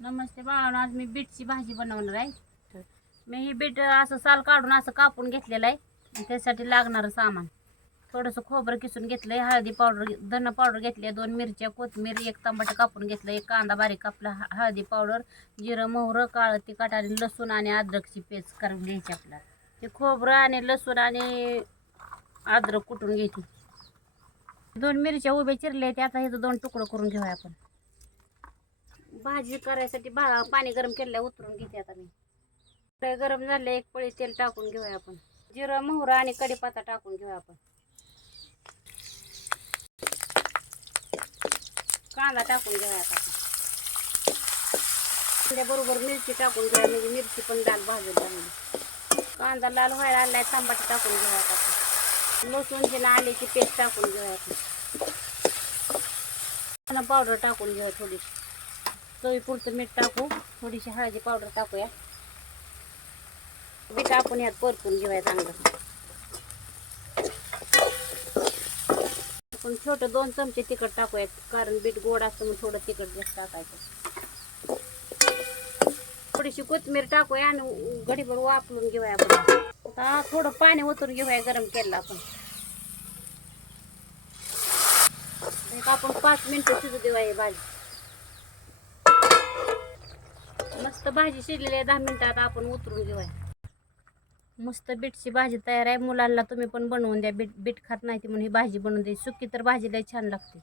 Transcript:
नमस्ते बाळांनो आज मी बीटची भाजी बनवणार आहे. मी ही बीट असं साल काढून असं कापून घेतलेलं आहे. त्यासाठी लागणारं सामान. थोडंसं खोबरं किसून घेतलंय हळदी पावडर धन पावडर घेतली दोन मिरच्या कोथमीर एक टमाटर कापून घेतलं एक कांदा बारीक कापला हळदी पावडर जिरं मोहरं काळं तिखट आणि लसूण आणि अद्रकची पेस्ट करून घ्यायची आपल्या ते खोबरं आणि लसूण आणि अद्रक कुटून घ्यायची. दोन मिरच्या उभ्या चिरल्या त्या आता ह्याचं दोन तुकडं करून घेऊया आपण. भाजी करायसाठी भा पाणी गरम केलं उतरून घेते आता मी. गरम झालं एक पळी तेल टाकून घेऊया आपण. जिरं मोहरा आणि कढीपाता टाकून घेऊया आपण. कांदा टाकून घेऊया आता बरोबर मिरची टाकून घ्या म्हणजे मिरची पण लाल भाजून चांगली कांदा लाल व्हायला आलाय तांबाट टाकून घेऊया आता आपण. लसूण जिना आल्याची पेस्ट टाकून घेऊया आपण. पावडर टाकून घेऊया थोडीशी. चवीपुरतं मीठ टाकू. थोडीशी हळदी पावडर टाकूया. बीट आपण ह्यात परतून घेऊया आपण छोटं दोन चमचे तिखट टाकूया कारण बीट गोड असतं थोडं तिखट जास्त टाकायचं. थोडीशी कोथिंबीर टाकूया आणि घडीभर वापरून घेऊया आपण. आता थोडं पाणी ओतून घेऊया गरम केलं आपण. आपण पाच मिनिटं शिजू देऊया भाजी. मस्त भाजी शिजलेली आहे दहा मिनिटात आपण उतरून घेऊया. मस्त बीटची भाजी तयार आहे. मुलांना तुम्ही पण बनवून द्या. बीट बीट खात नाही ती म्हणून ही भाजी बनवून द्या. सुकी तर भाजी लय छान लागते.